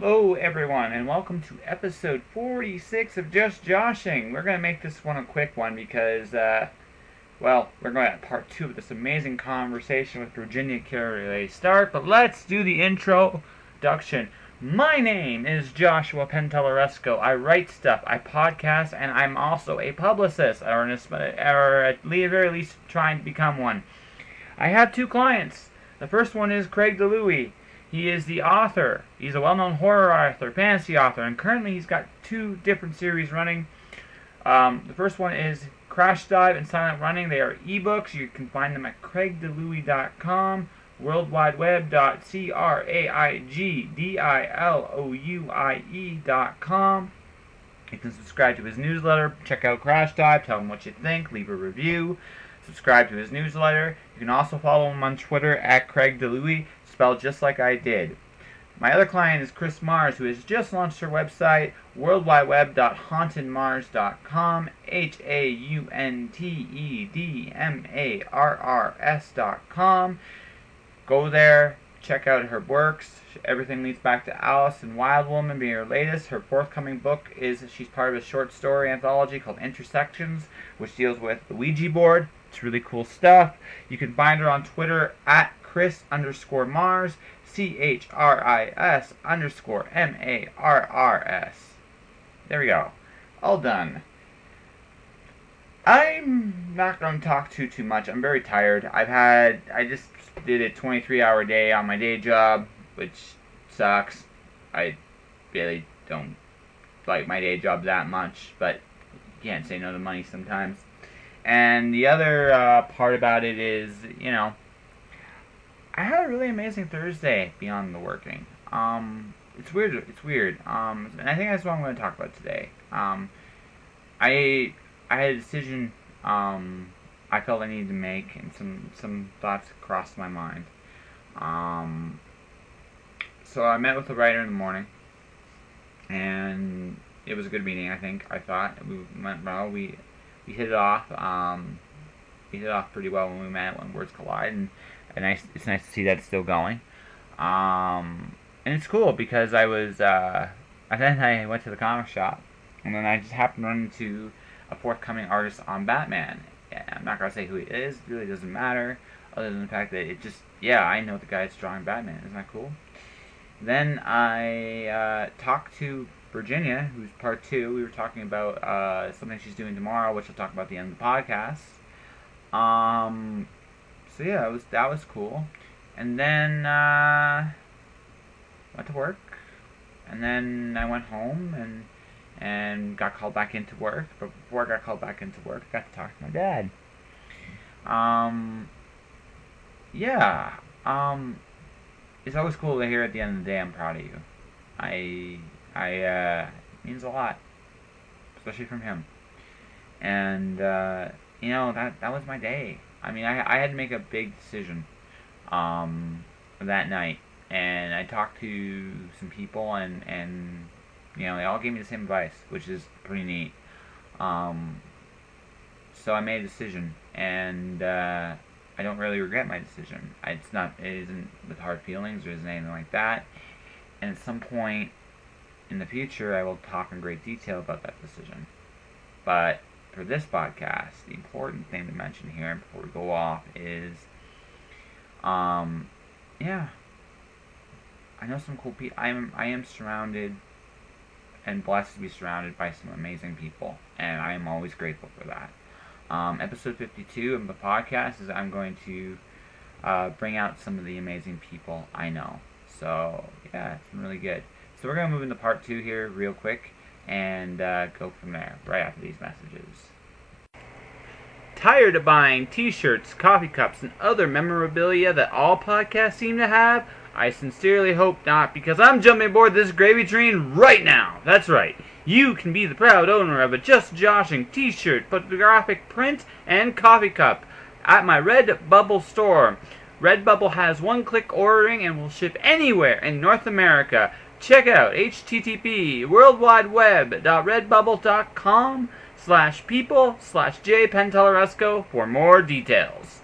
Hello everyone and welcome to episode 46 of Just Joshing. We're going to make this one a quick one because, we're going to part 2 of this amazing conversation with Virginia Carraway start, but let's do the introduction. My name is Joshua Pentellaresco. I write stuff, I podcast, and I'm also a publicist, or at the very least trying to become one. I have 2 clients. The first one is Craig DeLuey. He is the author. He's a well-known horror author, fantasy author, and currently he's got 2 different series running. The first one is Crash Dive and Silent Running. They are ebooks. You can find them at craigdelouie.com, worldwideweb.craigdilouie.com. You can subscribe to his newsletter, check out Crash Dive, tell him what you think, leave a review, subscribe to his newsletter. You can also follow him on Twitter at Craig DeLuie, spelled just like I did. My other client is Chris Mars, who has just launched her website, worldwideweb.hauntedmars.com, HAUNTEDMARRS.com. Go there, check out her works. Everything leads back to Alice and Wild Woman being her latest. Her forthcoming book is she's part of a short story anthology called Intersections, which deals with the Ouija board. It's really cool stuff. You can find her on Twitter at Chris_Mars, CHRIS_MARRS. There we go. All done. I'm not going to talk too much. I'm very tired. I just did a 23-hour day on my day job, which sucks. I really don't like my day job that much, but you can't say no to money sometimes. And the other part about it is, I had a really amazing Thursday beyond the working. It's weird. And I think that's what I'm going to talk about today. I had a decision I felt I needed to make, and some thoughts crossed my mind. So I met with a writer in the morning, and it was a good meeting. I thought we went well. We hit it off. We hit it off pretty well when we met, when words collide, and it's nice to see that it's still going. And it's cool because and then I went to the comic shop, and then I just happened to run into a forthcoming artist on Batman. I'm not going to say who he is, it really doesn't matter, other than the fact that I know the guy that's drawing Batman. Isn't that cool? Then I talked to Virginia, who's part 2. We were talking about something she's doing tomorrow, which I'll talk about at the end of the podcast. So yeah, that was cool. And then went to work, and then I went home and got called back into work. But before I got called back into work, I got to talk to my dad. It's always cool to hear at the end of the day, I'm proud of you. It means a lot, especially from him. And that was my day. I mean, I had to make a big decision that night, and I talked to some people, and they all gave me the same advice, which is pretty neat. So I made a decision, and I don't really regret my decision. It isn't with hard feelings or isn't anything like that. And at some point in the future, I will talk in great detail about that decision. But for this podcast, the important thing to mention here before we go off is, I know some cool people. I am surrounded and blessed to be surrounded by some amazing people, and I am always grateful for that. Episode 52 of the podcast is I'm going to bring out some of the amazing people I know. So yeah, it's been really good. So we're going to move into part 2 here real quick and go from there right after these messages. Tired of buying t-shirts, coffee cups, and other memorabilia that all podcasts seem to have? I sincerely hope not, because I'm jumping aboard this gravy train right now. That's right. You can be the proud owner of a Just Joshing t-shirt, photographic print, and coffee cup at my Redbubble store. Redbubble has one-click ordering and will ship anywhere in North America. Check out http://worldwideweb.redbubble.com/people/J Pentellaresco for more details.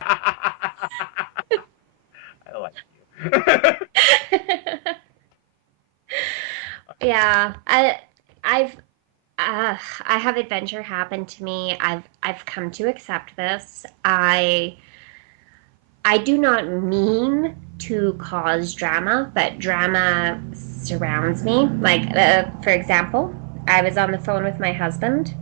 I like you. Yeah, I've I have adventure happen to me. I've come to accept this. I do not mean to cause drama, but drama surrounds me. Like, for example, I was on the phone with my husband.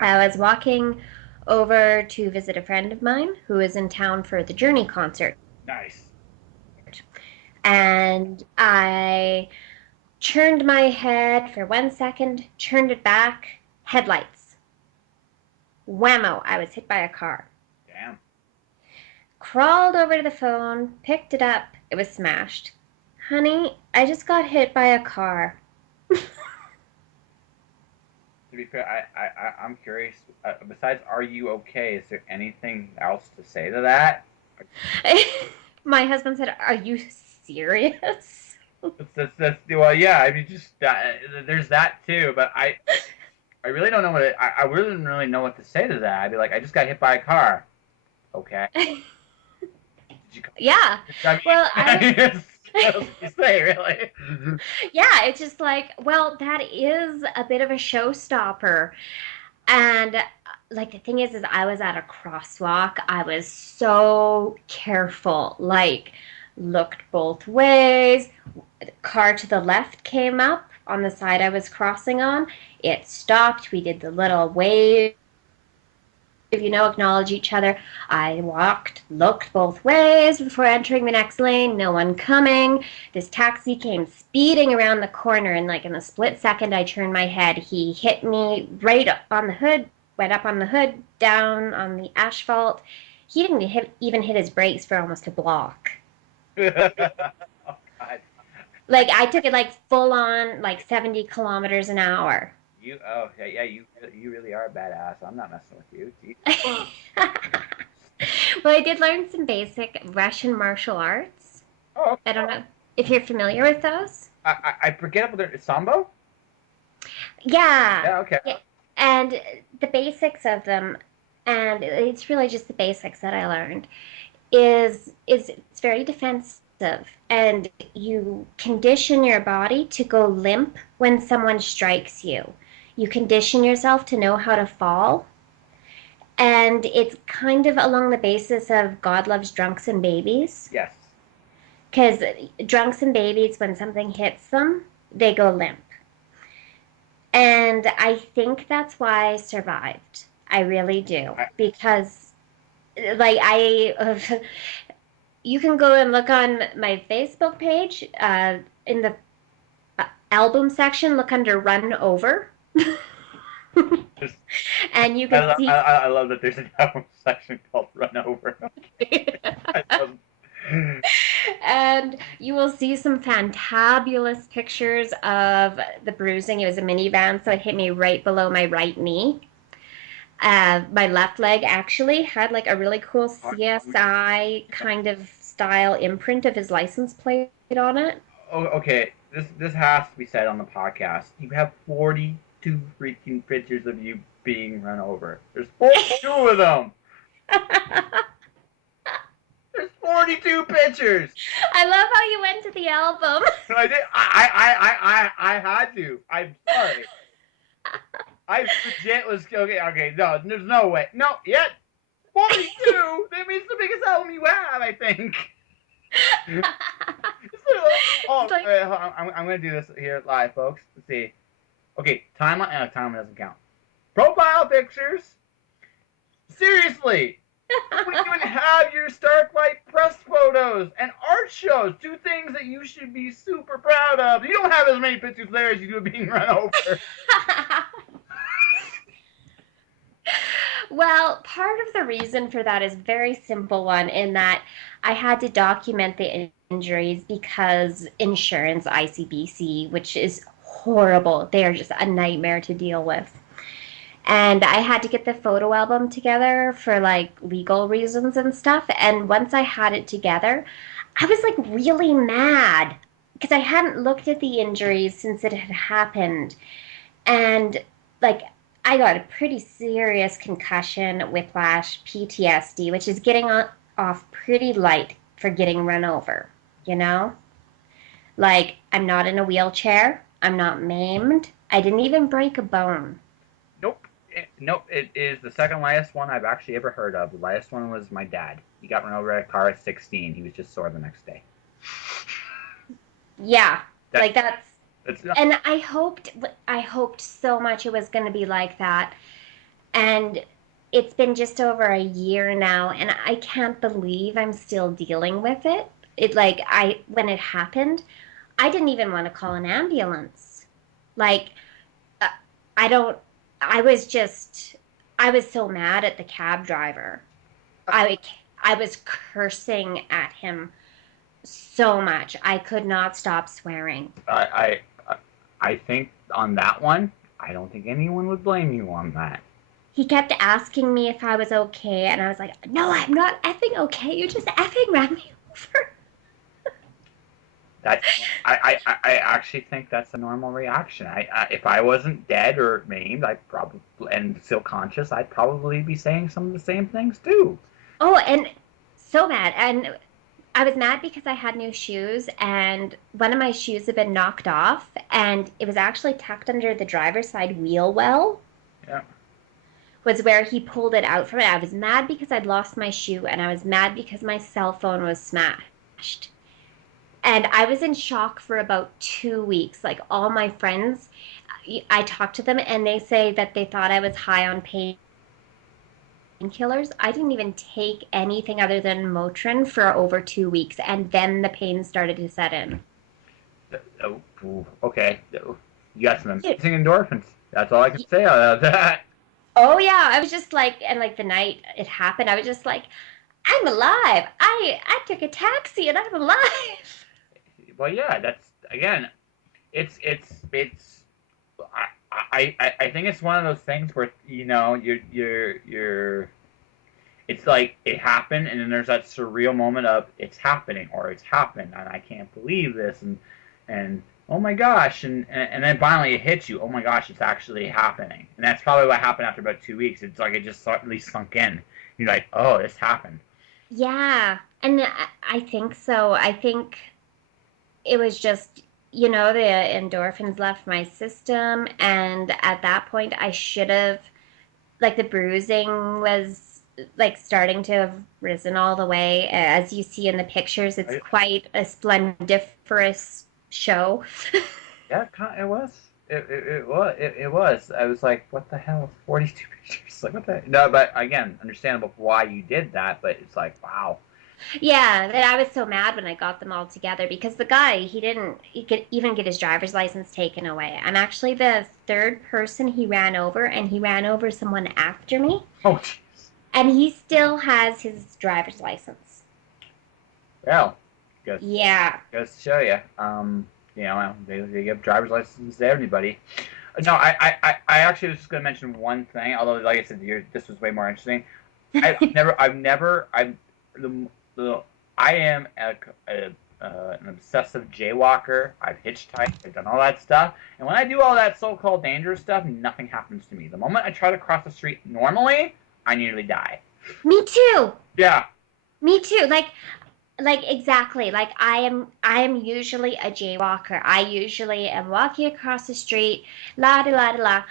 I was walking over to visit a friend of mine who is in town for the Journey concert. Nice. And I turned my head for 1 second, turned it back, headlights. Whammo, I was hit by a car. Damn. Crawled over to the phone, picked it up, it was smashed. Honey, I just got hit by a car. To be fair, I'm curious. Besides, are you okay? Is there anything else to say to that? My husband said, "Are you serious?" Well, yeah. I mean, just there's that too. But I really don't know I wouldn't really know what to say to that. I'd be like, I just got hit by a car. Okay. Did you? Yeah. I mean, Well, what else you say, really? yeah, it's just like, well, that is a bit of a showstopper. And like the thing is I was at a crosswalk. I was so careful, like looked both ways. The car to the left came up on the side I was crossing on. It stopped. We did the little wave, acknowledge each other. I walked, looked both ways before entering the next lane. No one coming. This taxi came speeding around the corner, and like in a split second, I turned my head. He hit me right on the hood, went up on the hood, down on the asphalt. He didn't even hit his brakes for almost a block. Oh God. Like I took it like full on, like 70 kilometers an hour. You really are a badass. I'm not messing with you. Jeez. Well, I did learn some basic Russian martial arts. Oh, I don't know if you're familiar with those. I forget about the sambo. Yeah. Yeah, okay. Yeah. And the basics of them, and it's really just the basics that I learned, is it's very defensive, and you condition your body to go limp when someone strikes you. You condition yourself to know how to fall, and it's kind of along the basis of God loves drunks and babies. Yes. Because drunks and babies, when something hits them, they go limp. And I think that's why I survived. I really do. I, Because, like, you can go and look on my Facebook page in the album section, look under Run Over. just, And you can see. I love that there's an album section called Run Over. And you will see some fantabulous pictures of the bruising. It was a minivan, so it hit me right below my right knee. My left leg actually had like a really cool CSI kind of style imprint of his license plate on it. Oh, okay. This has to be said on the podcast. You have 42 freaking pictures of you being run over. There's 42 of them. There's 42 pictures. I love how you went to the album. I did. I had to. I'm sorry. I legit was okay. Okay, no, there's no way. No, yet 42. That means the biggest album you have, I think. Oh, Like, I'm gonna do this here live, folks. Let's see. Okay, timeline. Timeline doesn't count. Profile pictures. Seriously, you don't even have your Starklight press photos and art shows. Two things that you should be super proud of. You don't have as many pictures there as you do of being run over. well, part of the reason for that is a very simple one in that I had to document the injuries because insurance, ICBC, which is horrible. They are just a nightmare to deal with. And I had to get the photo album together for like legal reasons and stuff. And once I had it together, I was like really mad because I hadn't looked at the injuries since it had happened. And like I got a pretty serious concussion, whiplash, PTSD, which is getting off pretty light for getting run over, you know? Like, I'm not in a wheelchair. I'm not maimed. I didn't even break a bone. Nope. Nope. It is the second lightest one I've actually ever heard of. The lightest one was my dad. He got run over by a car at 16. He was just sore the next day. Yeah, That, like that's that's and I hoped so much it was going to be like that. And it's been just over a year now, and I can't believe I'm still dealing with it. It like I when it happened, I didn't even want to call an ambulance. Like uh, I don't I was just I was so mad at the cab driver. I I was cursing at him so much. I could not stop swearing. I think on that one, I don't think anyone would blame you on that. He kept asking me if I was okay, and I was like, "No, I'm not effing okay. You just effing ran me over." That I actually think that's a normal reaction. If I wasn't dead or maimed, I probably and still conscious, I'd probably be saying some of the same things too. Oh, and so mad. And I was mad because I had new shoes, and one of my shoes had been knocked off, and it was actually tucked under the driver's side wheel well, Yeah. was where he pulled it out from it. I was mad because I'd lost my shoe, and I was mad because my cell phone was smashed. And I was in shock for about 2 weeks. Like all my friends, I talked to them, and they say that they thought I was high on painkillers. I didn't even take anything other than Motrin for over 2 weeks, and then the pain started to set in. Okay. You got some amazing endorphins. That's all I can say about that. Oh yeah, I was just like, and like the night it happened, I was just like, I'm alive. I took a taxi and I'm alive. Well, yeah, that's again. It's. I think it's one of those things where you're. It's like it happened, and then there's that surreal moment of it's happening or it's happened, and I can't believe this, and oh my gosh, and then finally it hits you. Oh my gosh, it's actually happening, and that's probably what happened after about 2 weeks. It's like it just at least sunk in. You're like, oh, this happened. Yeah, and I think so. I think it was just, the endorphins left my system, and at that point I should have, like, the bruising was like starting to have risen all the way. As you see in the pictures, it's quite a splendiferous show. Yeah, it was. It was. I was like, what the hell? 42 pictures. Like, what the? No, but again, understandable why you did that. But it's like, wow. Yeah, that I was so mad when I got them all together because the guy, he could even get his driver's license taken away. I'm actually the third person he ran over, and he ran over someone after me. Oh, jeez. And he still has his driver's license. Well, yeah. Goes to show you. They give driver's license to everybody. No, I actually was just going to mention one thing. Although, like I said, this was way more interesting. I am an obsessive jaywalker. I've hitchhiked. I've done all that stuff. And when I do all that so-called dangerous stuff, nothing happens to me. The moment I try to cross the street normally, I nearly die. Me too. Yeah. Me too. Like exactly. Like I am usually a jaywalker. I usually am walking across the street, la da la da la.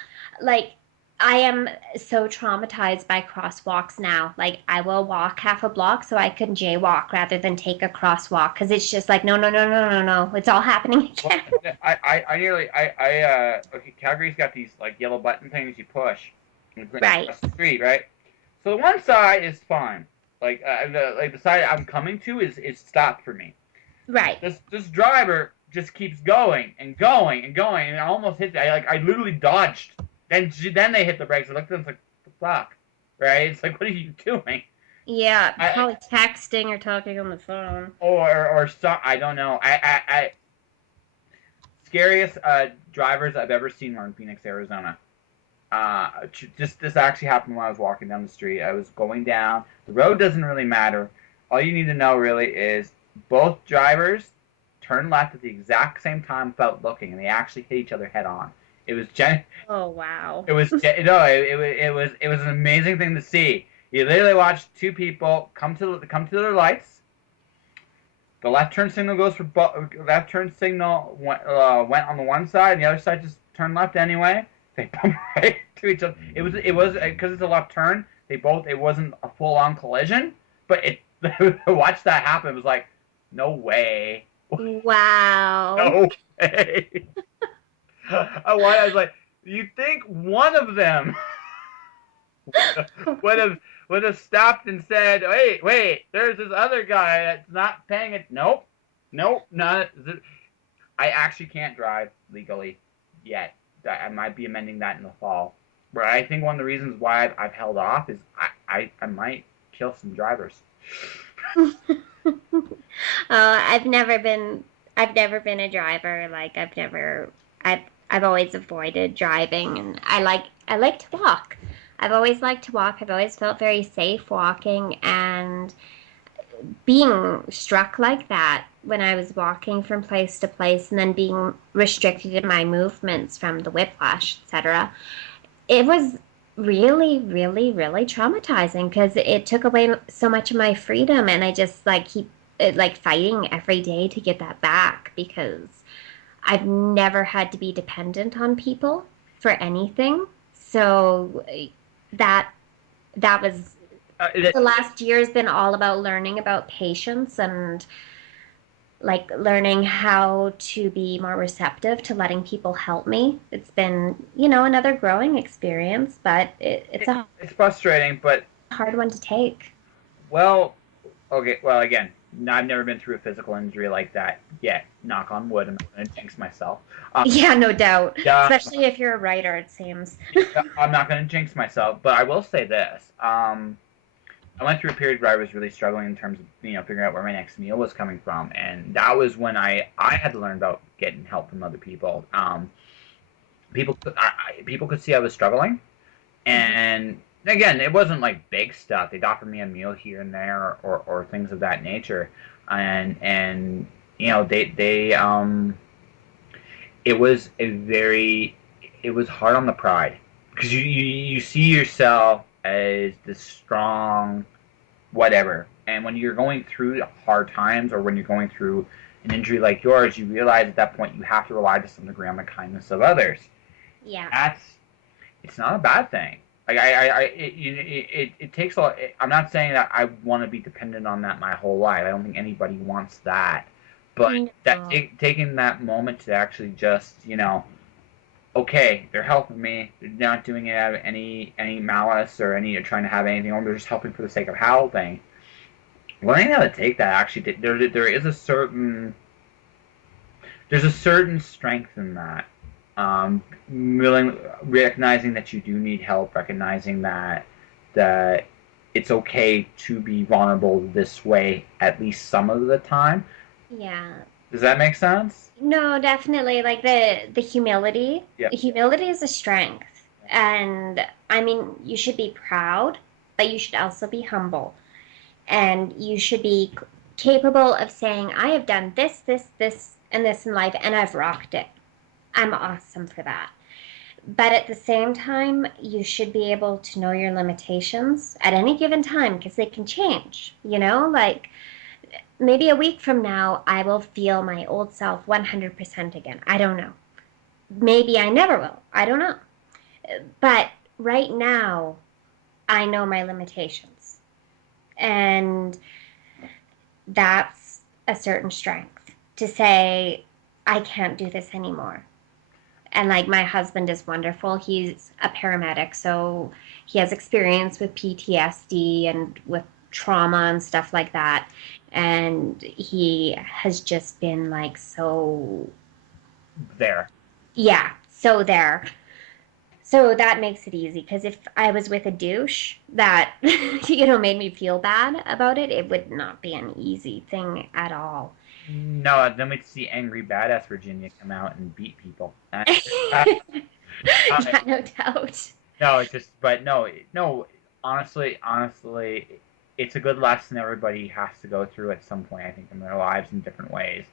Like I am so traumatized by crosswalks now. Like I will walk half a block so I can jaywalk rather than take a crosswalk because it's just like no no no no no no. It's all happening again. Well, okay, Calgary's got these like yellow button things you push. Right. Across the street, right? So the one side is fine. Like the side I'm coming to is stopped for me. Right. This driver just keeps going and going and going, and I almost hit. I literally dodged. Then they hit the brakes. I looked at them, it's like, the fuck, right? It's like, what are you doing? Yeah, probably texting or talking on the phone. Or so, I don't know. Scariest drivers I've ever seen were in Phoenix, Arizona. This actually happened when I was walking down the street. I was going down. The road doesn't really matter. All you need to know really is both drivers turned left at the exact same time without looking, and they actually hit each other head on. It was Oh wow! It was it was an amazing thing to see. You literally watched two people come to their lights, The left turn signal goes for left turn signal went on the one side, and the other side just turned left anyway. They bumped right to each other. It was because it's a left turn. It wasn't a full on collision, but it to watch that happen, it was like, no way, Wow. no way. I was like, you think one of them would have stopped and said, wait, there's this other guy that's not paying it. Nope, not. I actually can't drive legally yet. I might be amending that in the fall. But I think one of the reasons why I've held off is I might kill some drivers. I've never been a driver. Like I've always avoided driving, and I like to walk. I've always liked to walk. I've always felt very safe walking, and being struck like that when I was walking from place to place and then being restricted in my movements from the whiplash, etc. It was really, really, really traumatizing because it took away so much of my freedom, and I just like keep like fighting every day to get that back because I've never had to be dependent on people for anything. So that that was It, the last year has been all about learning about patience and like learning how to be more receptive to letting people help me. It's been, another growing experience, but it's a it's frustrating, but hard one to take. well, okay. Well, again, I've never been through a physical injury like that yet. Knock on wood. I'm not going to jinx myself. Um, Yeah, no doubt. yeah, Especially if you're a writer, it seems. I'm not going to jinx myself, but I will say this. I went through a period where I was really struggling in terms of figuring out where my next meal was coming from, and that was when I had to learn about getting help from other people. People could see I was struggling, and again, it wasn't like big stuff. They'd offer me a meal here and there, or things of that nature, and they it was it was hard on the pride because you see yourself as this strong whatever. And when you're going through hard times or when you're going through an injury like yours, you realize at that point you have to rely to some degree on the kindness of others. Yeah. It's not a bad thing. Like it takes a lot. I'm not saying that I want to be dependent on that my whole life. I don't think anybody wants that. But No. taking that moment to actually just okay, they're helping me. They're not doing it out of any malice or any trying to have anything on. They're just helping for the sake of helping. Learning how to take that actually, there is a certain strength in that. Really recognizing that you do need help, recognizing that it's okay to be vulnerable this way at least some of the time. Yeah. Does that make sense? No, definitely. Like the humility. Yeah. Humility is a strength. And I mean, you should be proud, but you should also be humble. And you should be capable of saying, I have done this, and this in life, and I've rocked it. I'm awesome for that. But at the same time, you should be able to know your limitations at any given time because they can change, Like maybe a week from now, I will feel my old self 100% again. I don't know. Maybe I never will. I don't know. But right now, I know my limitations. And that's a certain strength to say, I can't do this anymore. And like my husband is wonderful. He's a paramedic, so he has experience with PTSD and with trauma and stuff like that. And he has just been like so, There. yeah, so there. So that makes it easy because if I was with a douche that, made me feel bad about it, it would not be an easy thing at all. No, then we'd see angry badass Virginia come out and beat people. Yeah, no doubt. No, it's just, but no, no. Honestly, it's a good lesson everybody has to go through at some point. I think in their lives in different ways.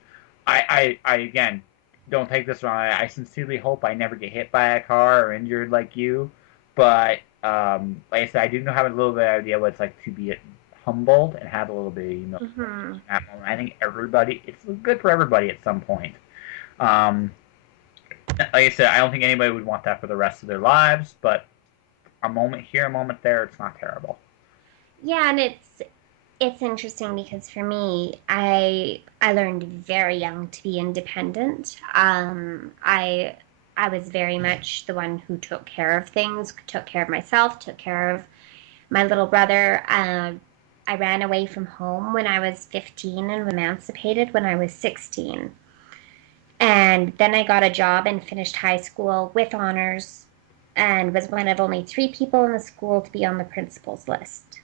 I again, don't take this wrong. I sincerely hope I never get hit by a car or injured like you. But like I said, I do know have a little bit of idea what it's like to be humbled and have a little bit of humility Mm-hmm. in that moment. I think it's good for everybody at some point. Um, like I said, I don't think anybody would want that for the rest of their lives, but a moment here, a moment there, it's not terrible. Yeah, and it's interesting because for me, I learned very young to be independent. I was very much the one who took care of things, took care of myself, took care of my little brother. I ran away from home when I was 15 and was emancipated when I was 16. And then I got a job and finished high school with honors and was one of only 3 people in the school to be on the principal's list.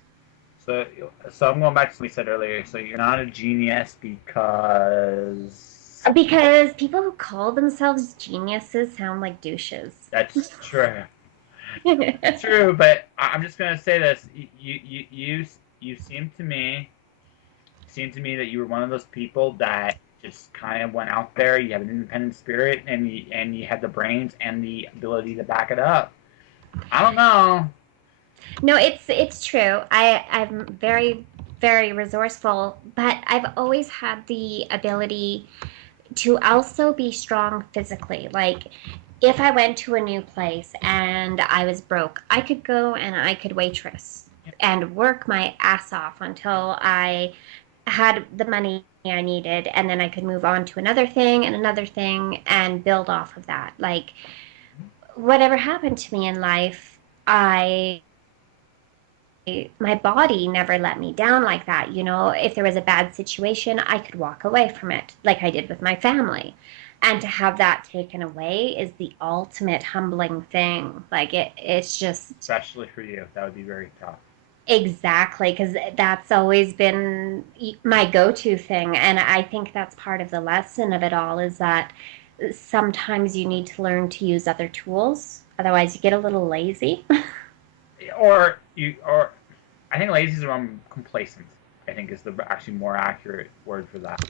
So, so I'm going back to what we said earlier. So you're not a genius because Because people who call themselves geniuses sound like douches. that's true. It's true, but I'm just gonna say this: you seem to me that you were one of those people that just kind of went out there. You have an independent spirit, and you had the brains and the ability to back it up. I don't know. No, it's true. I'm very resourceful, but I've always had the ability to also be strong physically. Like if I went to a new place and I was broke, I could go and I could waitress and work my ass off until I had the money I needed, and then I could move on to another thing and build off of that. Like whatever happened to me in life, I my body never let me down like that. You know, if there was a bad situation, I could walk away from it like I did with my family. And to have that taken away is the ultimate humbling thing. Like it's just Especially for you, that would be very tough. exactly because that's always been my go-to thing. And I think that's part of the lesson of it all is that sometimes you need to learn to use other tools. Otherwise, you get a little lazy. Or I think lazy is the wrong. Complacent, I think, is the actually more accurate word for that.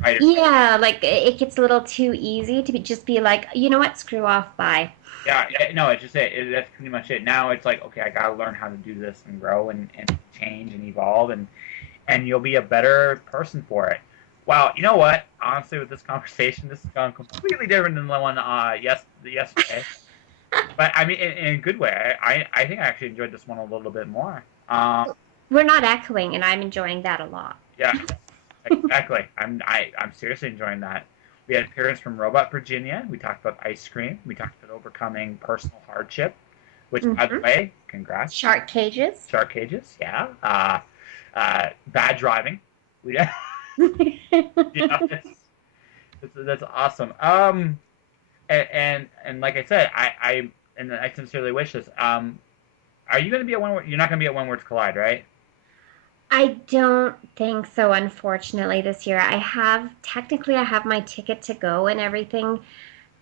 Right? Yeah, like it gets a little too easy to just be like, you know what, screw off, bye. Yeah, no, it's just that's pretty much it. Now it's like, okay, I gotta learn how to do this and grow and change and evolve and you'll be a better person for it. Wow, you know what? Honestly, with this conversation, this has gone completely different than the one yesterday. But I mean, in a good way. I think I actually enjoyed this one a little bit more. We're not echoing, and I'm enjoying that a lot. Yeah, exactly. I'm seriously enjoying that. We had appearance from Robot Virginia. We talked about ice cream. We talked about overcoming personal hardship, which, by the way, congrats. Shark cages. Shark cages, yeah. Bad driving. We, yeah, that's awesome. And like I said, I sincerely wish this. Are you going to be at one? You're not going to be at One Words Collide, right? I don't think so, unfortunately, this year. I have my ticket to go and everything,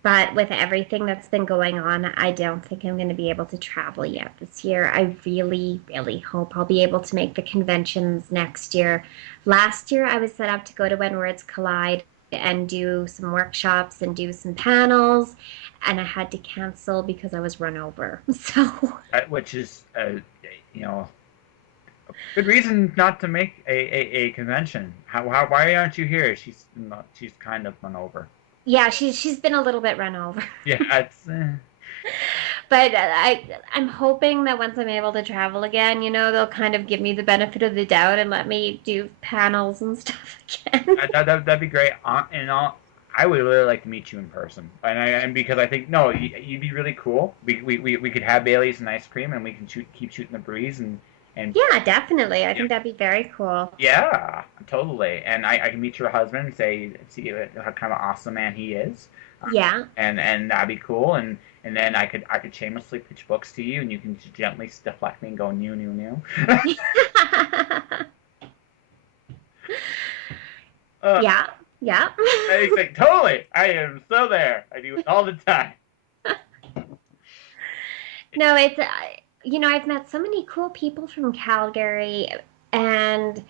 but with everything that's been going on, I don't think I'm going to be able to travel yet this year. I really, really hope I'll be able to make the conventions next year. Last year, I was set up to go to When Words Collide and do some workshops and do some panels, and I had to cancel because I was run over. So, Which is, you know, good reason not to make a convention. Why aren't you here? She's kind of run over. yeah, she's been a little bit run over. Yeah, it's. But I'm hoping that once I'm able to travel again, you know, they'll kind of give me the benefit of the doubt and let me do panels and stuff again. That'd be great. I would really like to meet you in person, and because I think no, you'd be really cool. We could have Bailey's and ice cream, and we can keep shooting the breeze and Yeah, definitely. I think that'd be very cool. yeah, totally. And I can meet your husband and see how kind of awesome man he is. Yeah. And that'd be cool. And then I could shamelessly pitch books to you, and you can gently deflect me and go new new new. Yeah. Yeah. Like, totally. I am so there. I do it all the time. No, it's you know, I've met so many cool people from Calgary, and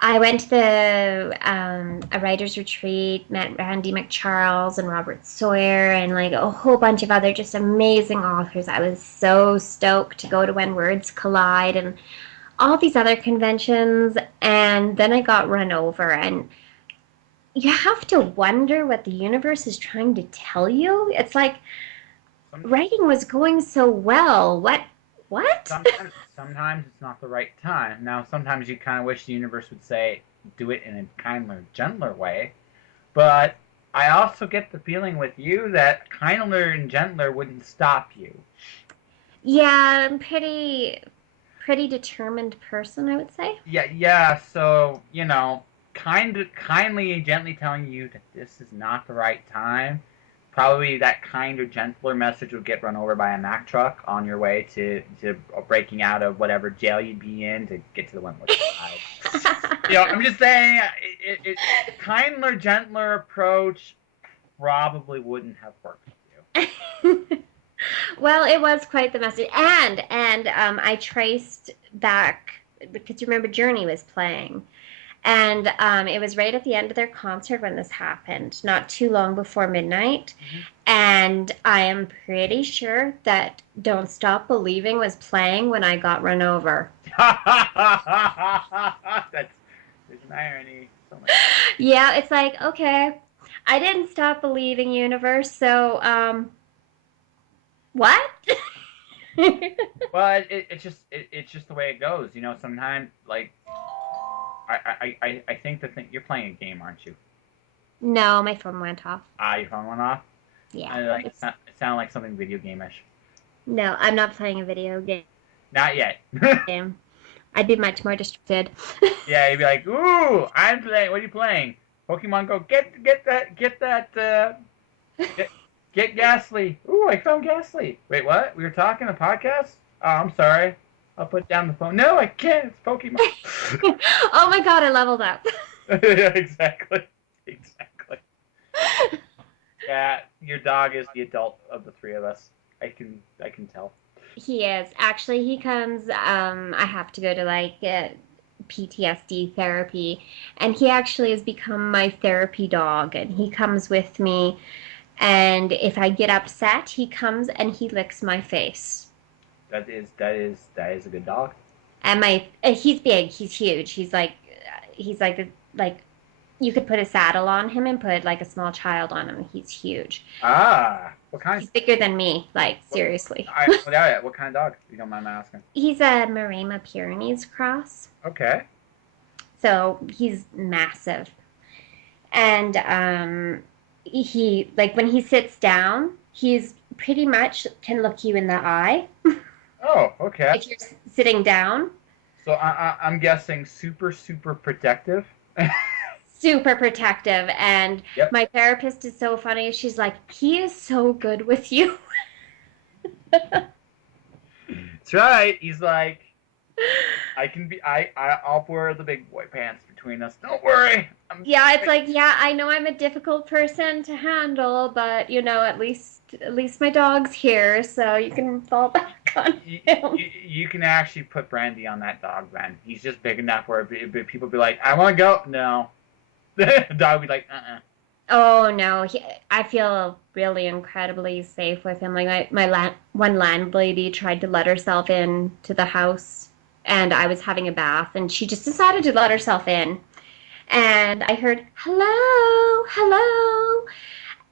I went to a writer's retreat, met Randy McCharles and Robert Sawyer, and like a whole bunch of other just amazing authors. I was so stoked to go to When Words Collide, and all these other conventions, and then I got run over. And you have to wonder what the universe is trying to tell you. It's like writing was going so well. What? Sometimes it's not the right time. Now, sometimes you kind of wish the universe would say, do it in a kinder, gentler way. But I also get the feeling with you that kinder and gentler wouldn't stop you. Yeah, I'm pretty determined person, I would say. Yeah. So kindly and gently telling you that this is not the right time. Probably that kinder, gentler message would get run over by a Mack truck on your way to breaking out of whatever jail you'd be in to get to the Wentworth side. I'm just saying, kinder, gentler approach probably wouldn't have worked for you. Well, it was quite the message, and I traced back because you remember Journey was playing, and it was right at the end of their concert when this happened, not too long before midnight. Mm-hmm. And I am pretty sure that "Don't Stop Believing" was playing when I got run over. There's an irony. So yeah, it's like, okay, I didn't stop believing, universe, so what? Well, it's just the way it goes. Sometimes like I think you're playing a game, aren't you? No, my phone went off. Your phone went off? Yeah. It sounded like something video game-ish. No, I'm not playing a video game. Not yet. Game. I'd be much more distracted. Yeah, you'd be like, "Ooh, I'm playing. What are you playing? Pokemon Go. Get Ghastly. Ooh, I found Ghastly. Wait, what? We were talking a podcast? Oh, I'm sorry. I'll put down the phone. No, I can't. It's Pokemon. Oh my god, I leveled up. Yeah, exactly. Yeah, your dog is the adult of the three of us. I can tell. He is. Actually, he comes, I have to go to like PTSD therapy, and he actually has become my therapy dog, and he comes with me, and if I get upset, he comes and he licks my face. That is a good dog. And he's big, he's huge. He's like you could put a saddle on him and put like a small child on him. He's huge. What kind? He's bigger than me, like seriously. What kind of dog? If you don't mind my asking. He's a Maremma Pyrenees cross. Okay. So he's massive, and he like when he sits down, he's pretty much can look you in the eye. Oh, okay. If you're sitting down. So I'm guessing super protective. Super protective, and yep. My therapist is so funny. She's like, he is so good with you. That's right. He's like, I'll wear the big boy pants between us. Don't worry. It's like, yeah, I know I'm a difficult person to handle, but at least my dog's here, so you can fall back on him. You can actually put Brandy on that dog, then. He's just big enough where people be like, I want to go. No. The dog would be like, Oh no, I feel really incredibly safe with him. Like my one landlady tried to let herself in to the house, and I was having a bath, and she just decided to let herself in, and I heard hello,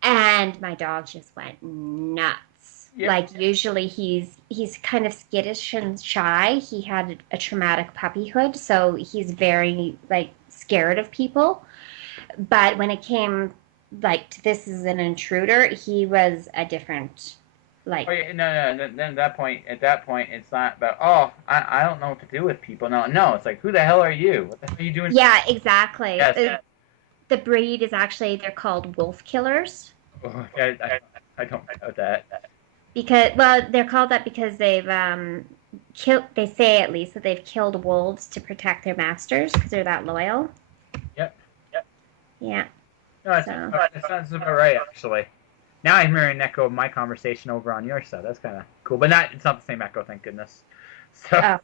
and my dog just went nuts. Yep. Like usually he's kind of skittish and shy. He had a traumatic puppyhood, so he's very like scared of people. But when it came like to this is an intruder, he was a different like. Oh yeah, no. Then at that point, it's not about I don't know what to do with people. No, it's like who the hell are you? What the hell are you doing? Yeah, exactly. Yes. The breed is actually they're called wolf killers. Oh, I don't know that. Because they're called that because they've killed. They say at least that they've killed wolves to protect their masters because they're that loyal. Yep. Yeah. No, that sounds about right, actually. Now I'm hearing an echo of my conversation over on your side. That's kind of cool, but it's not the same echo, thank goodness. So. Oh.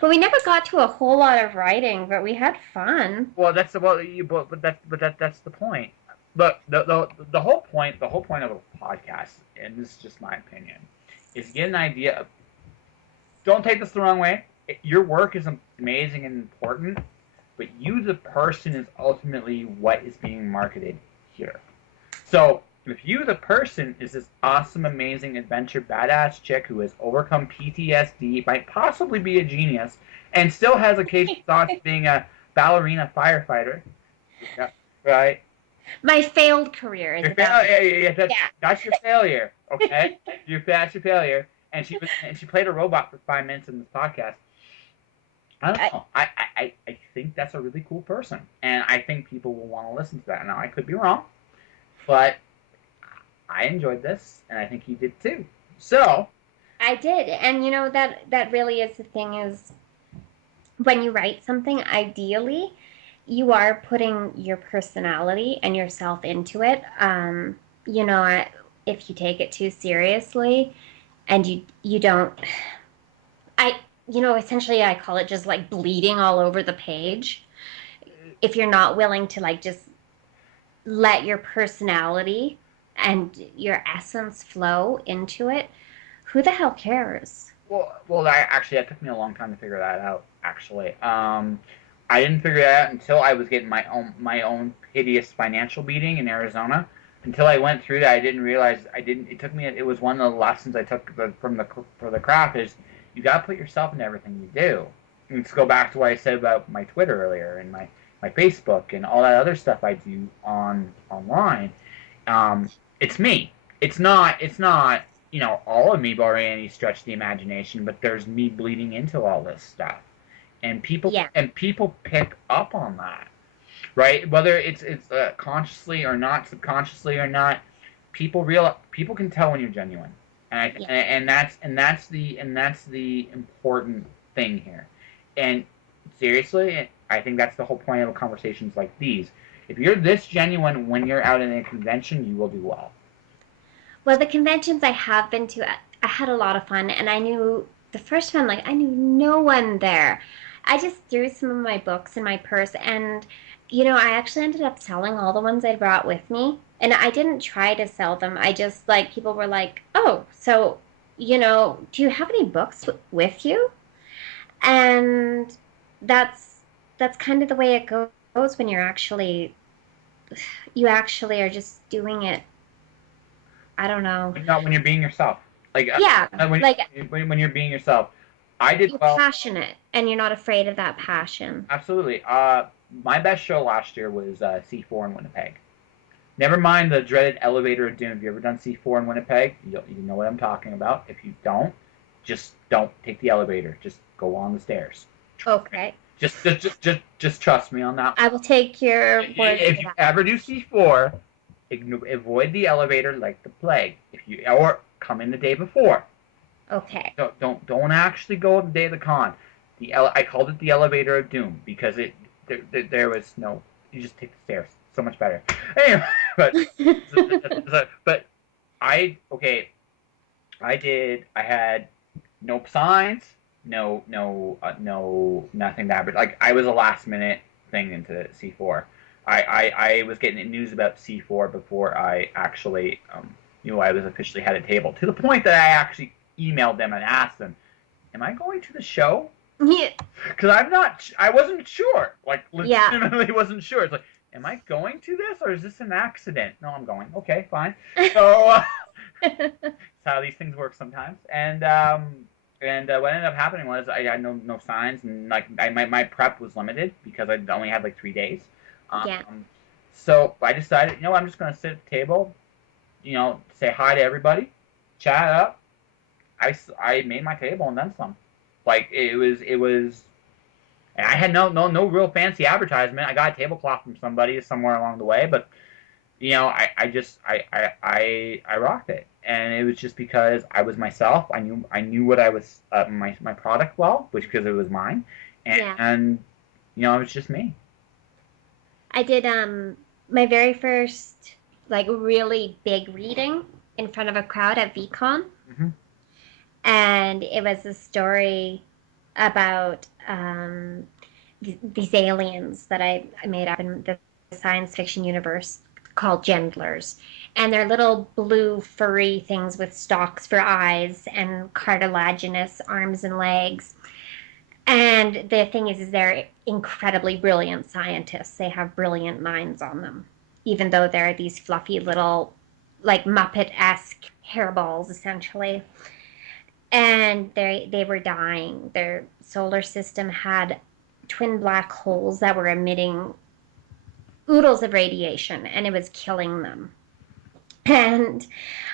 Well, we never got to a whole lot of writing, but we had fun. Well, that's the point. Look, the whole point of a podcast, and this is just my opinion, is to get an idea of don't take this the wrong way. Your work is amazing and important, but you, the person, is ultimately what is being marketed here. So if you, the person, is this awesome, amazing, adventure, badass chick who has overcome PTSD, might possibly be a genius, and still has occasional thoughts of being a ballerina firefighter, yeah, right? My failed career is about. That's your failure, okay? That's your failure. And she played a robot for 5 minutes in this podcast. I don't know. I think that's a really cool person, and I think people will want to listen to that. Now, I could be wrong, but I enjoyed this, and I think you did too. So I did, and you know that really is the thing is when you write something, ideally, you are putting your personality and yourself into it. You know, if you take it too seriously, and you don't, essentially, I call it just like bleeding all over the page. If you're not willing to like just let your personality and your essence flow into it, who the hell cares? that took me a long time to figure that out. Actually, I didn't figure that out until I was getting my own hideous financial beating in Arizona. Until I went through that, I didn't realize I didn't. It took me. It was one of the lessons I took for the craft is you got to put yourself in everything you do. And let's go back to what I said about my Twitter earlier and my Facebook and all that other stuff I do online. It's me. It's not all of me by any stretch of the imagination, but there's me bleeding into all this stuff, and people pick up on that, right? Whether it's consciously or not, subconsciously or not, people can tell when you're genuine, and that's the important thing here. And seriously, I think that's the whole point of conversations like these. If you're this genuine when you're out in a convention, you will do well. Well, the conventions I have been to, I had a lot of fun, and I knew the first one, like, I knew no one there. I just threw some of my books in my purse, and, I actually ended up selling all the ones I brought with me. And I didn't try to sell them. I just, like, people were like, oh, so, do you have any books with you? And that's kind of the way it goes when you actually are just doing it. I don't know. Not when you're being yourself. Yeah, When you're being yourself. I did you're well. passionate and you're not afraid of that passion. Absolutely. My best show last year was C4 in Winnipeg. Never mind the dreaded elevator of doom. Have you ever done C4 in Winnipeg? You know what I'm talking about. If you don't, just don't take the elevator. Just go on the stairs. Okay. Just trust me on that. I will take your word. If you ever do C4, avoid the elevator like the plague. Or come in the day before. Okay. Don't actually go the day of the con. I called it the elevator of doom because there was no. You just take the stairs. So much better. Anyway, but I had no signs, no nothing that. But like I was a last minute thing into C4. I was getting news about C4 before I actually I was officially had a table, to the point that I actually emailed them and asked them, am I going to the show? Yeah. Because I wasn't sure. Like, legitimately wasn't sure. It's like, am I going to this, or is this an accident? No, I'm going. Okay, fine. So, that's how these things work sometimes. And what ended up happening was I had no signs, and like my prep was limited because I only had like 3 days. Yeah. So I decided, I'm just going to sit at the table, say hi to everybody, chat up. I made my table and then some. Like it was, and I had no real fancy advertisement. I got a tablecloth from somebody somewhere along the way, but I rocked it, and it was just because I was myself. I knew what I was my product well, which because it was mine, and it was just me. I did my very first like really big reading in front of a crowd at VCon. Mm-hmm. And it was a story about these aliens that I made up in the science fiction universe called Genzlers. And they're little blue furry things with stalks for eyes and cartilaginous arms and legs. And the thing is they're incredibly brilliant scientists. They have brilliant minds on them, even though they're these fluffy little, like Muppet-esque hairballs, essentially. And they were dying. Their solar system had twin black holes that were emitting oodles of radiation, and it was killing them. And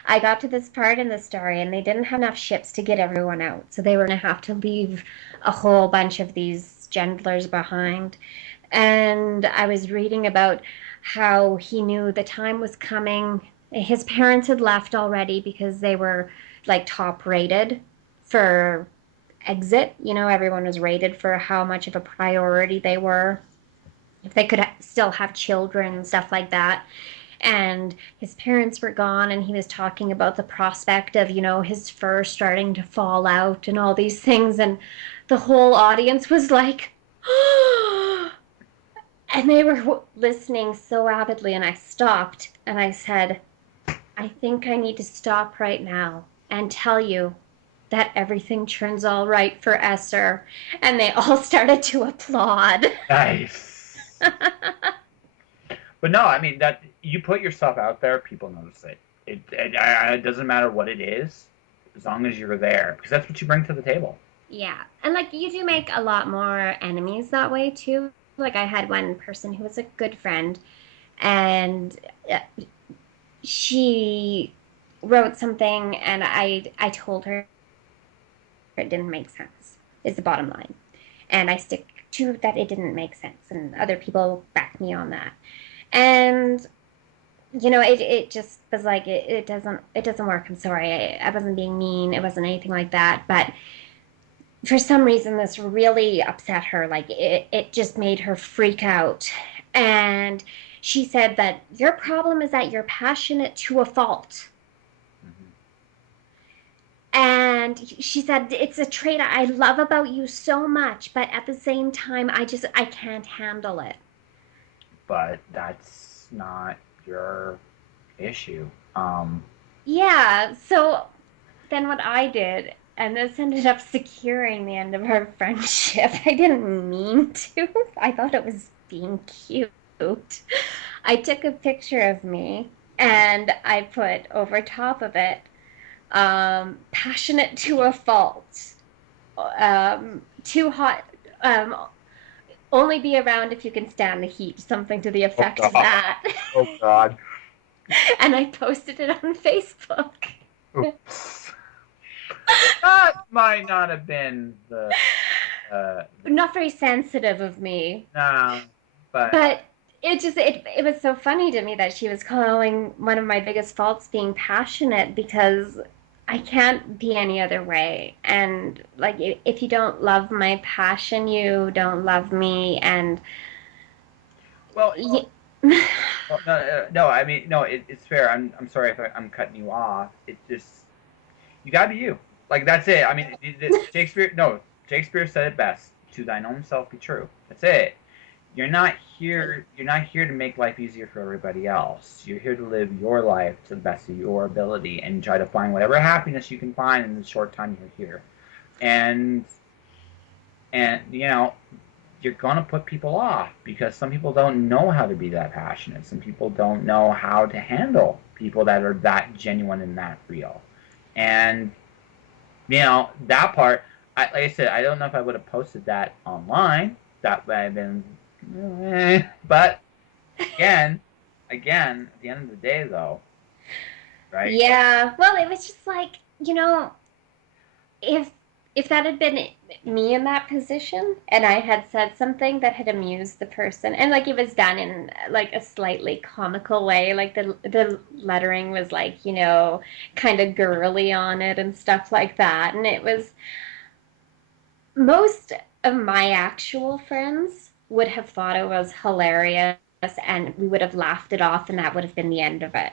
I got to this part in the story, and they didn't have enough ships to get everyone out. So they were going to have to leave a whole bunch of these Genzlers behind. And I was reading about how he knew the time was coming. His parents had left already because they were like top rated for exit. You know, everyone was rated for how much of a priority they were. If they could still have children and stuff like that. And his parents were gone, and he was talking about the prospect of, you know, his fur starting to fall out and all these things, and the whole audience was like, and they were listening so avidly, and I stopped, and I said, I think I need to stop right now and tell you that everything turns all right for Esser. And they all started to applaud. Nice. But no, I mean, that you put yourself out there, people notice it. It doesn't matter what it is, as long as you're there, because that's what you bring to the table. Yeah, and like you do make a lot more enemies that way too. Like I had one person who was a good friend, and she wrote something, and I told her it didn't make sense. Is the bottom line, and I stick to that it didn't make sense, and other people back me on that. And you know, it just was like it doesn't work. I'm sorry, I wasn't being mean. It wasn't anything like that. But for some reason, this really upset her. Like it just made her freak out. And she said that your problem is that you're passionate to a fault. And she said it's a trait I love about you so much, but at the same time, I can't handle it. But that's not your issue. Yeah, so then what I did, and this ended up securing the end of our friendship. I didn't mean to. I thought it was being cute. I took a picture of me and I put over top of it, passionate to a fault, too hot, only be around if you can stand the heat, something to the effect of that. Oh, God. And I posted it on Facebook. Oops. That might not have been the... Not very sensitive of me. No, but it was so funny to me that she was calling one of my biggest faults being passionate, because I can't be any other way. And like if you don't love my passion, you don't love me. And well, no, I mean, no, it's fair. I'm sorry if I'm cutting you off. It just, you gotta be you. Like, that's it. I mean, Shakespeare said it best. To thine own self be true. That's it. You're not here to make life easier for everybody else. You're here to live your life to the best of your ability and try to find whatever happiness you can find in the short time you're here. And you know, you're going to put people off because some people don't know how to be that passionate. Some people don't know how to handle people that are that genuine and that real. And, you know, that part, like I said, I don't know if I would have posted that online. That would have been, but again, at the end of the day, though, right? Yeah, well, it was just like, you know, if that had been me in that position and I had said something that had amused the person, and like it was done in like a slightly comical way, like the lettering was like, you know, kind of girly on it and stuff like that, and it was, most of my actual friends would have thought it was hilarious, and we would have laughed it off, and that would have been the end of it.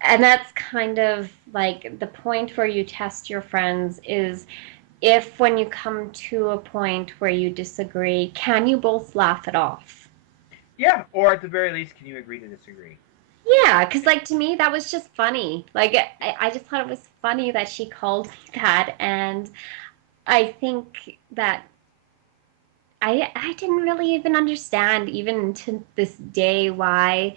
And that's kind of like the point where you test your friends is, if when you come to a point where you disagree, can you both laugh it off? Yeah, or at the very least, can you agree to disagree? Yeah, because like to me that was just funny. Like I just thought it was funny that she called me that, and I think that I didn't really even understand even to this day why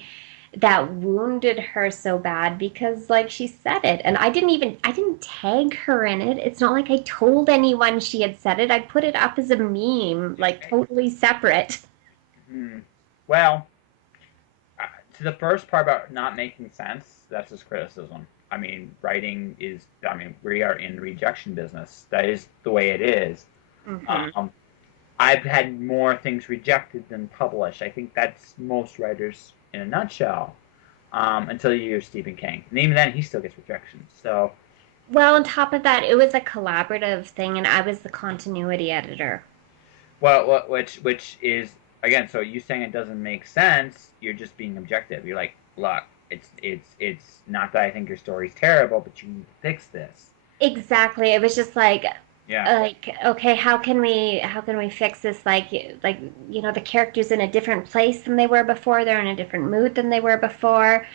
that wounded her so bad because like she said it and I didn't tag her in it. It's not like I told anyone she had said it. I put it up as a meme, like totally separate. Hmm. Well, to the first part about not making sense, that's just criticism. I mean, writing is, I mean, we are in the rejection business. That is the way it is. Mm-hmm. Um, I've had more things rejected than published. I think that's most writers in a nutshell. Until you hear Stephen King, and even then, he still gets rejections. So, Well, on top of that, it was a collaborative thing and I was the continuity editor. well, which is again, so you saying it doesn't make sense, you're just being objective. You're like, look, it's not that I think your story's terrible, but you need to fix this. Exactly. It was just Yeah. like okay, how can we fix this like you know the characters in a different place than they were before. They're in a different mood than they were before.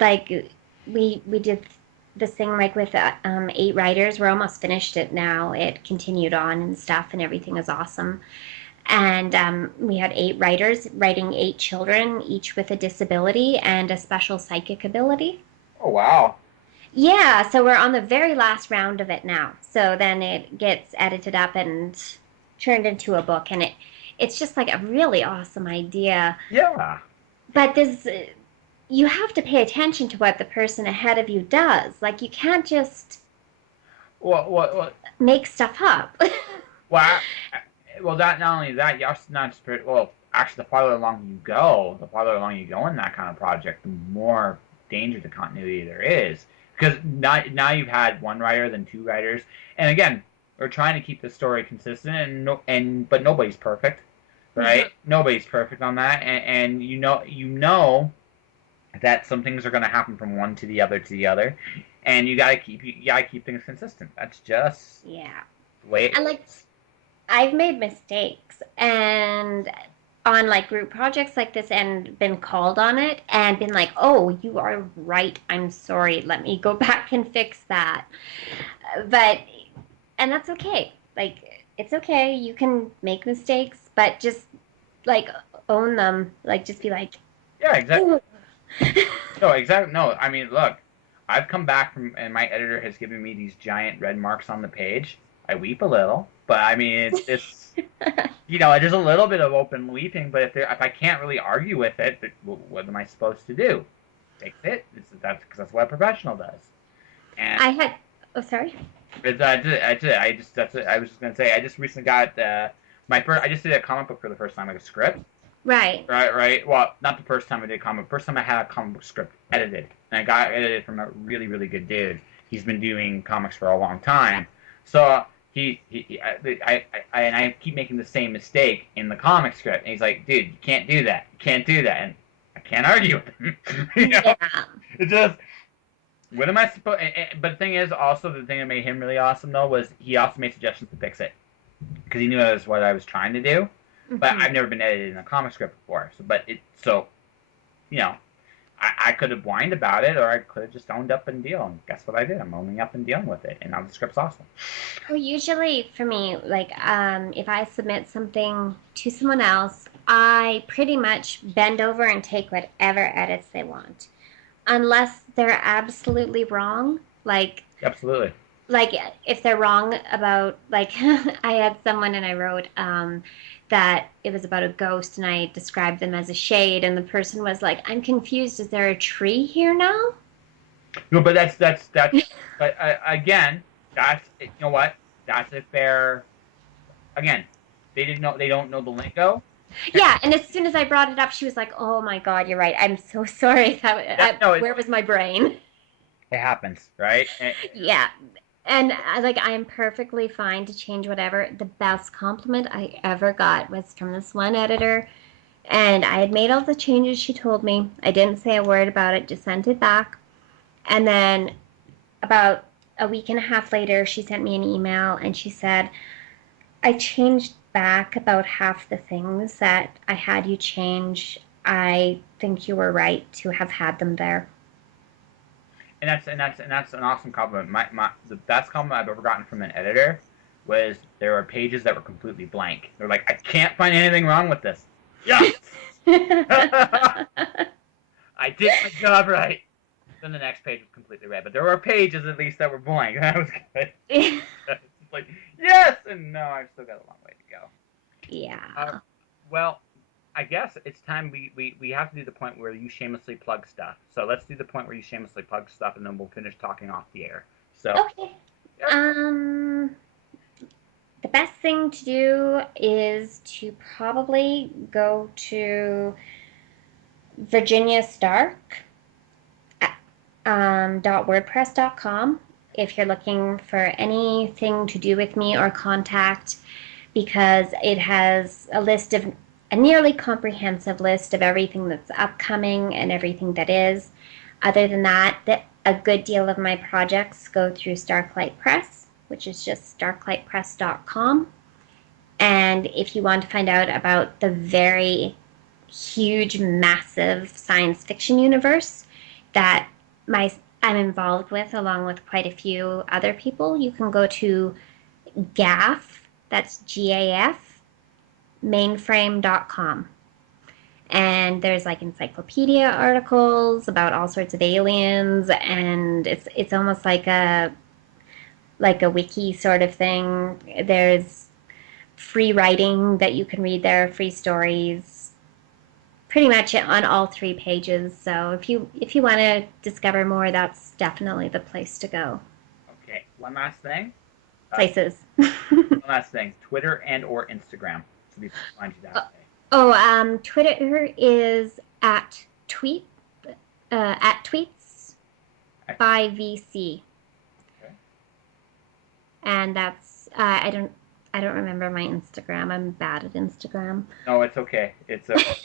Like we did this thing like with 8 writers. We're almost finished it now. It continued on and stuff and everything is awesome. And we had 8 writers writing 8 children, each with a disability and a special psychic ability. Oh wow. Yeah, so we're on the very last round of it now. So then it gets edited up and turned into a book, and it's just like a really awesome idea. Yeah. But this, you have to pay attention to what the person ahead of you does. Like you can't just What? make stuff up. Well, well, that not only that, you also not just well. Actually, the farther along you go in that kind of project, the more danger to continuity there is. Because now you've had one writer, then 2 writers, and again, we're trying to keep the story consistent, but nobody's perfect, right? Nobody's perfect on that, and you know that some things are going to happen from one to the other, and you gotta keep things consistent. That's just Yeah. the way it And like is. I've made mistakes and on like group projects like this and been called on it and been like, "Oh, you are right. I'm sorry. Let me go back and fix that." But and that's okay. Like it's okay. You can make mistakes, but just like own them. Like just be like, Yeah, exactly. "Ooh." No, exactly. No, I mean, look, I've come back from, and my editor has given me these giant red marks on the page. I weep a little, but I mean, there's a little bit of open weeping. But if I can't really argue with it, what am I supposed to do? Fix it? That's because that's what a professional does. And I had oh sorry. that's it. I was just gonna say, I just recently got my first. I just did a comic book for the first time, like a script. Right. Right. Well, not the first time I did a comic. First time I had a comic book script edited, and I got it edited from a really, really good dude. He's been doing comics for a long time, so I keep making the same mistake in the comic script, and he's like, "Dude, you can't do that. You can't do that," and I can't argue with him. Yeah. It just what am I supposed? But the thing is, also the thing that made him really awesome though was he also made suggestions to fix it because he knew that was what I was trying to do. But Mm-hmm. I've never been edited in a comic script before. So you know, I could have whined about it, or I could have just owned up and deal. And guess what I did? I'm owning up and dealing with it, and now the script's awesome. Well, usually for me, like if I submit something to someone else, I pretty much bend over and take whatever edits they want, unless they're absolutely wrong. Absolutely. Like if they're wrong about like I had someone and I wrote that it was about a ghost and I described them as a shade, and the person was like, "I'm confused. Is there a tree here now?" No, but that's. But again, that's you know what? That's if they're again, they didn't know they don't know the lingo. Yeah, and as soon as I brought it up, she was like, "Oh my God, you're right. I'm so sorry. Yeah, no, Where was my brain?" it happens, right? Yeah, and like I am perfectly fine to change whatever. The best compliment I ever got was from this one editor, and I had made all the changes she told me. I didn't say a word about it, just sent it back. And then about a week and a half later, she sent me an email and she said, I changed back about half the things that I had you change, I think you were right to have had them there. And that's an awesome compliment. The best compliment I've ever gotten from an editor was there were pages that were completely blank. They're like, I can't find anything wrong with this. Yes, I did my job right. Then the next page was completely red, but there were pages at least that were blank. That was good. It's like yes, and no, I've still got a long way to go. Yeah. Well, I guess it's time we have to do the point where you shamelessly plug stuff. So let's do the point where you shamelessly plug stuff, and then we'll finish talking off the air. So, Okay. yep. The best thing to do is to probably go to Virginia Stark .wordpress.com if you're looking for anything to do with me or contact, because it has a nearly comprehensive list of everything that's upcoming and everything that is. Other than that, a good deal of my projects go through Starklight Press, which is just starklightpress.com. And if you want to find out about the very huge, massive science fiction universe that my I'm involved with, along with quite a few other people, you can go to GAF, that's GAF, mainframe.com. And there's like encyclopedia articles about all sorts of aliens, and it's almost like a wiki sort of thing. There's free writing that you can read there, free stories, pretty much on all 3 pages. So if you want to discover more, that's definitely the place to go. Okay. One last thing. Places. One last thing. Twitter and or Instagram. So people can find you that way. Twitter is at tweets by VC, Okay. and that's I don't remember my Instagram. I'm bad at Instagram. No, it's okay. It's okay.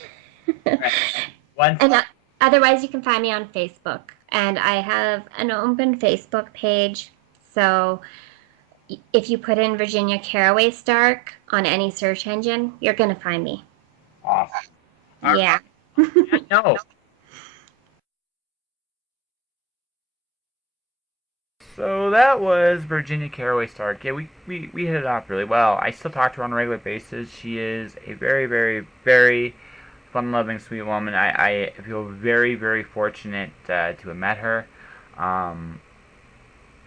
One. And otherwise, you can find me on Facebook, and I have an open Facebook page. So if you put in Virginia Carraway Stark on any search engine, you're gonna find me. Awesome. All Yeah. right. No. So that was Virginia Carraway Stark. Yeah, we hit it off really well. I still talk to her on a regular basis. She is a very, very, very fun-loving, sweet woman. I feel very, very fortunate to have met her. Um,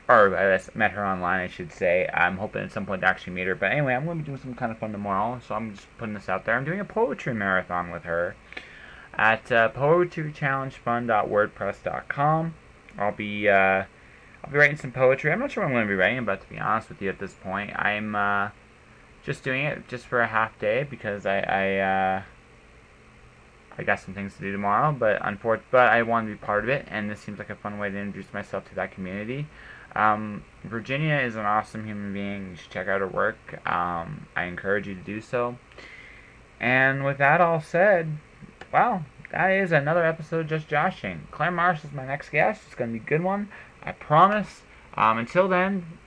or I met her online, I should say. I'm hoping at some point to actually meet her. But anyway, I'm going to be doing some kind of fun tomorrow, so I'm just putting this out there. I'm doing a poetry marathon with her at poetrychallengefun.wordpress.com. I'll be writing some poetry. I'm not sure what I'm going to be writing about, to be honest with you, at this point. I'm just doing it just for a half day because I got some things to do tomorrow, but I want to be part of it, and this seems like a fun way to introduce myself to that community. Virginia is an awesome human being. You should check out her work. I encourage you to do so. And with that all said, well, that is another episode of Just Joshing. Claire Marsh is my next guest. It's going to be a good one. I promise. Until then,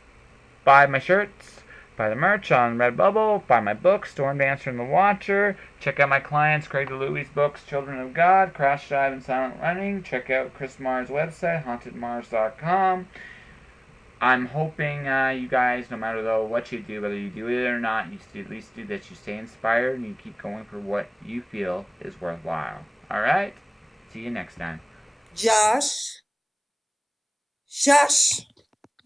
buy my shirts, buy the merch on Redbubble, buy my book, Storm Dancer and the Watcher. Check out my clients, Craig DeLuey's books, Children of God, Crash Dive and Silent Running. Check out Chris Mars' website, hauntedmars.com. I'm hoping you guys, no matter though what you do, whether you do it or not, you at least do that. You stay inspired and you keep going for what you feel is worthwhile. All right. See you next time. Josh. Shush.